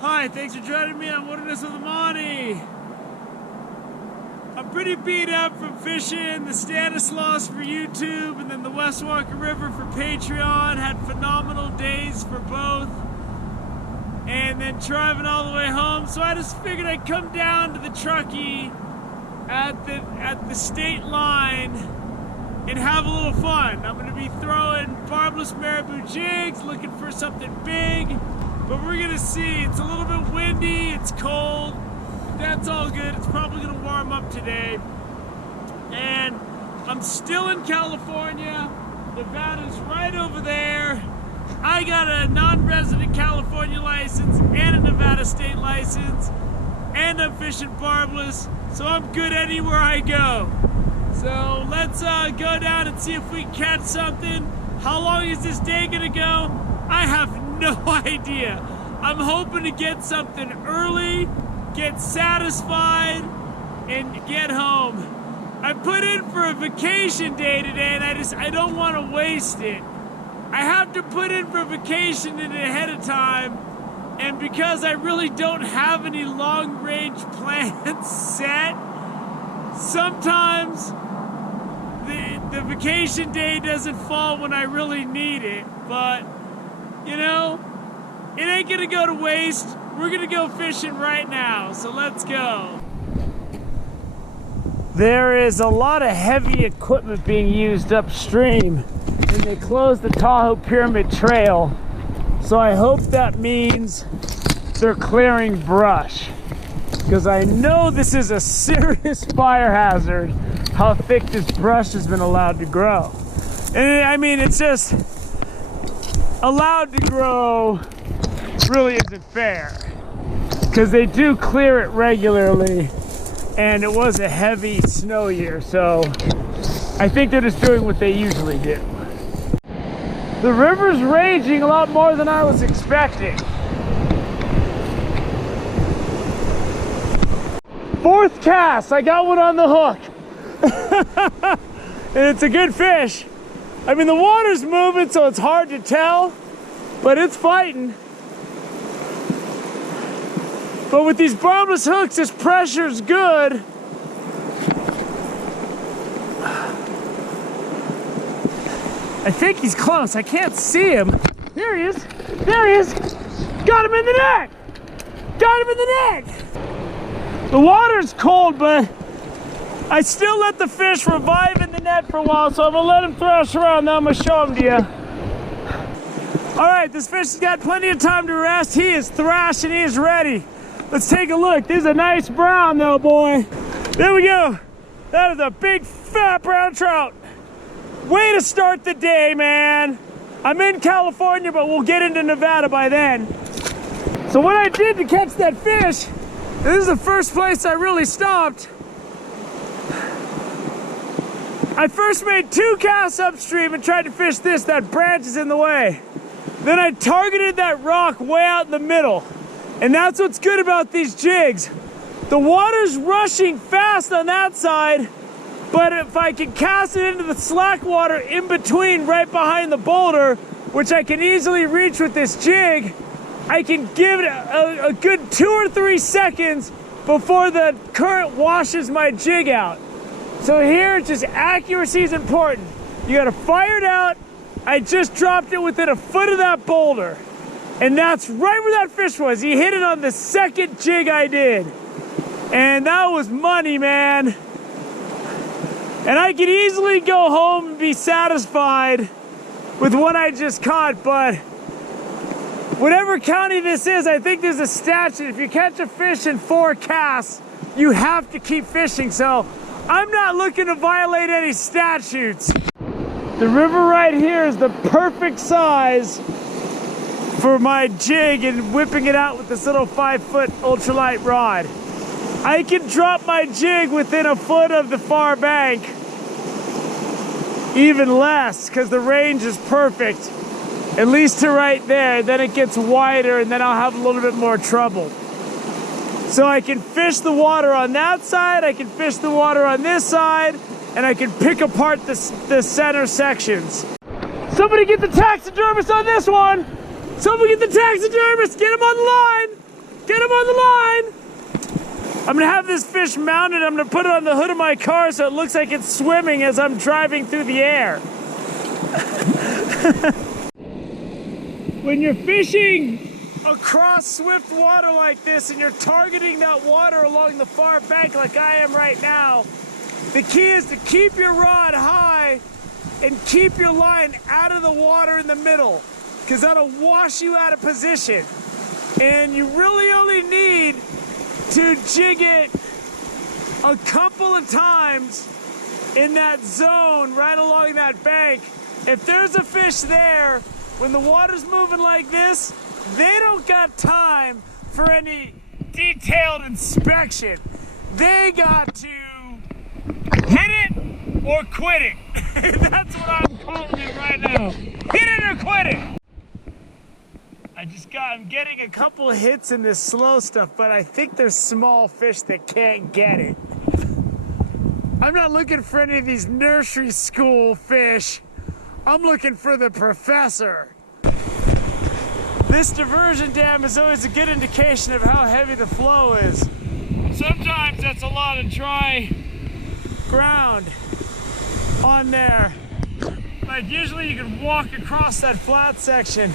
Hi, thanks for joining me on Wilderness with Amani. I'm pretty beat up from fishing the Stanislaus for YouTube and then the West Walker River for Patreon. Had phenomenal days for both. And then driving all the way home. So I just figured I'd come down to the Truckee at the state line and have a little fun. I'm gonna be throwing barbless marabou jigs, looking for something big. But we're gonna see. It's a little bit windy, it's cold. That's all good. It's probably gonna warm up today. And I'm still in California. Nevada's right over there. I got a non-resident California license and a Nevada state license. And I'm fishing barbless, so I'm good anywhere I go. So let's go down and see if we can catch something. How long is this day gonna go? I have no idea. I'm hoping to get something early, get satisfied, and get home. I put in for a vacation day today and I don't want to waste it. I have to put in for vacation in ahead of time, and because I really don't have any long-range plans set, sometimes the vacation day doesn't fall when I really need it, but you know, it ain't gonna go to waste. We're gonna go fishing right now, so let's go. There is a lot of heavy equipment being used upstream, and they closed the Tahoe Pyramid Trail, so I hope that means they're clearing brush, because I know this is a serious fire hazard, how thick this brush has been allowed to grow. And I mean, it's just allowed to grow really isn't fair, because they do clear it regularly, and it was a heavy snow year, so I think they're just doing what they usually do. The river's raging a lot more than I was expecting. Fourth cast, I got one on the hook. And it's a good fish. I mean, the water's moving, so it's hard to tell, but it's fighting. But with these barbless hooks, this pressure's good. I think he's close. I can't see him. There he is. There he is. Got him in the neck. Got him in the neck. The water's cold, but I still let the fish revive in the net for a while, so I'm gonna let him thrash around. Now I'm gonna show him to you. All right, this fish has got plenty of time to rest. He is thrashing, he is ready. Let's take a look. This is a nice brown though, boy. There we go. That is a big fat brown trout. Way to start the day, man. I'm in California, but we'll get into Nevada by then. So what I did to catch that fish, this is the first place I really stopped. I first made 2 casts upstream and tried to fish this, that branch is in the way. Then I targeted that rock way out in the middle. And that's what's good about these jigs. The water's rushing fast on that side, but if I can cast it into the slack water in between right behind the boulder, which I can easily reach with this jig, I can give it a good 2 or 3 seconds before the current washes my jig out. So here, just accuracy is important. You gotta fire it out. I just dropped it within a foot of that boulder. And that's right where that fish was. He hit it on the second jig I did. And that was money, man. And I could easily go home and be satisfied with what I just caught, but whatever county this is, I think there's a statute. If you catch a fish in 4 casts, you have to keep fishing. So I'm not looking to violate any statutes. The river right here is the perfect size for my jig and whipping it out with this little 5-foot ultralight rod. I can drop my jig within a foot of the far bank, even less, because the range is perfect, at least to right there. Then it gets wider and then I'll have a little bit more trouble. So I can fish the water on that side, I can fish the water on this side, and I can pick apart the center sections. Somebody get the taxidermist on this one! Someone get the taxidermist! Get him on the line! on the line. I'm gonna have this fish mounted. I'm gonna put it on the hood of my car so it looks like it's swimming as I'm driving through the air. When you're fishing across swift water like this and you're targeting that water along the far bank like I am right now, the key is to keep your rod high and keep your line out of the water in the middle, because that'll wash you out of position. And you really only need to jig it a couple of times in that zone right along that bank. If there's a fish there, when the water's moving like this, they don't got time for any detailed inspection. They got to hit it or quit it. That's what I'm calling it right now. Hit it or quit it. I'm getting a couple of hits in this slow stuff, but I think there's small fish that can't get it. I'm not looking for any of these nursery school fish. I'm looking for the professor. This diversion dam is always a good indication of how heavy the flow is. Sometimes that's a lot of dry ground on there. Like usually you can walk across that flat section.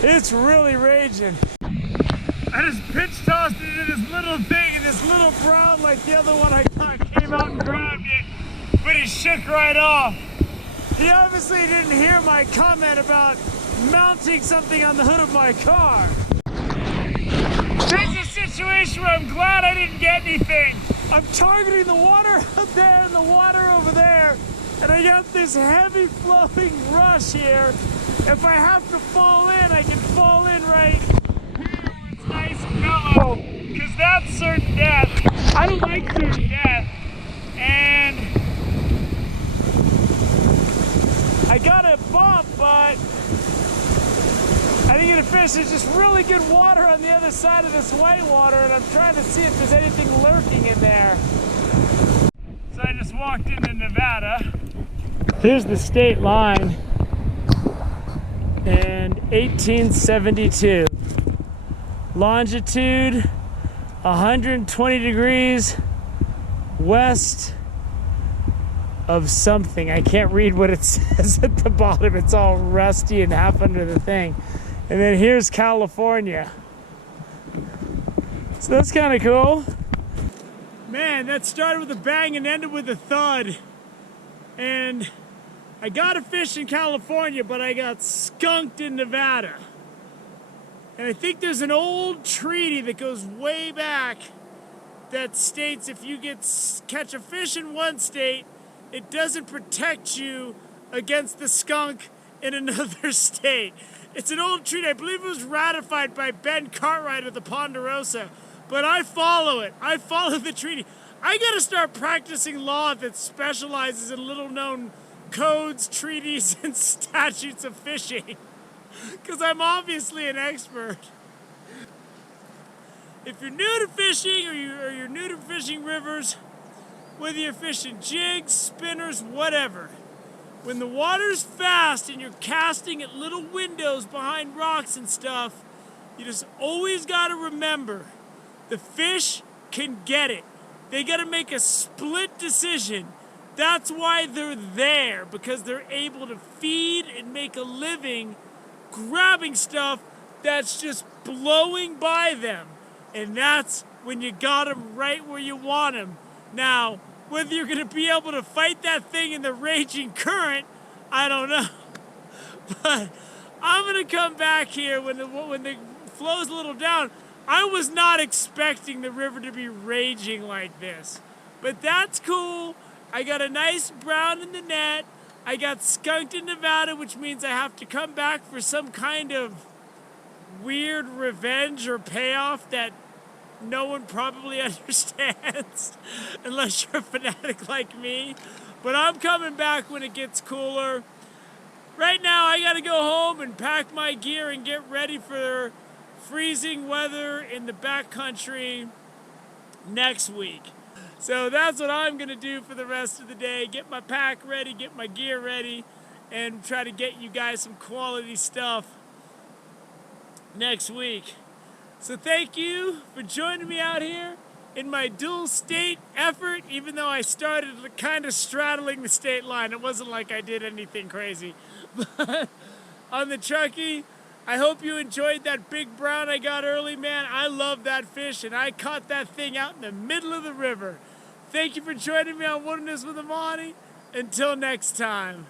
It's really raging. I just pitch tossed it into this little thing, and this little brown, like the other one I caught, came out and grabbed it, but he shook right off. He obviously didn't hear my comment about mounting something on the hood of my car. This is a situation where I'm glad I didn't get anything. I'm targeting the water up there and the water over there, and I got this heavy flowing rush here. If I have to fall in, I can fall in right here where it's nice and mellow, because that's certain death. I don't like certain death, and I got a bump, but I didn't get a fish. There's just really good water on the other side of this white water, and I'm trying to see if there's anything lurking in there. So I just walked into Nevada. Here's the state line. And 1872. Longitude 120 degrees west of something. I can't read what it says at the bottom. It's all rusty and half under the thing. And then here's California. So that's kind of cool. Man, that started with a bang and ended with a thud. And I got a fish in California, but I got skunked in Nevada. And I think there's an old treaty that goes way back that states if you catch a fish in one state, it doesn't protect you against the skunk in another state. It's an old treaty. I believe it was ratified by Ben Cartwright of the Ponderosa. But I follow it. I follow the treaty. I got to start practicing law that specializes in little-known codes, treaties, and statutes of fishing, because I'm obviously an expert. If you're new to fishing or you're new to fishing rivers, whether you're fishing jigs, spinners, whatever, when the water's fast and you're casting at little windows behind rocks and stuff, you just always got to remember the fish can get it. They got to make a split decision. That's why they're there, because they're able to feed and make a living grabbing stuff that's just blowing by them. And that's when you got them right where you want them. Now, whether you're going to be able to fight that thing in the raging current, I don't know. But I'm going to come back here when the flow's a little down. I was not expecting the river to be raging like this. But that's cool. I got a nice brown in the net. I got skunked in Nevada, which means I have to come back for some kind of weird revenge or payoff that no one probably understands unless you're a fanatic like me. But I'm coming back when it gets cooler. Right now, I got to go home and pack my gear and get ready for freezing weather in the backcountry next week. So that's what I'm going to do for the rest of the day. Get my pack ready, get my gear ready, and try to get you guys some quality stuff next week. So thank you for joining me out here in my dual state effort, even though I started kind of straddling the state line. It wasn't like I did anything crazy. But on the Truckee, I hope you enjoyed that big brown I got early, man. I love that fish, and I caught that thing out in the middle of the river. Thank you for joining me on Wilderness with Amani. Until next time.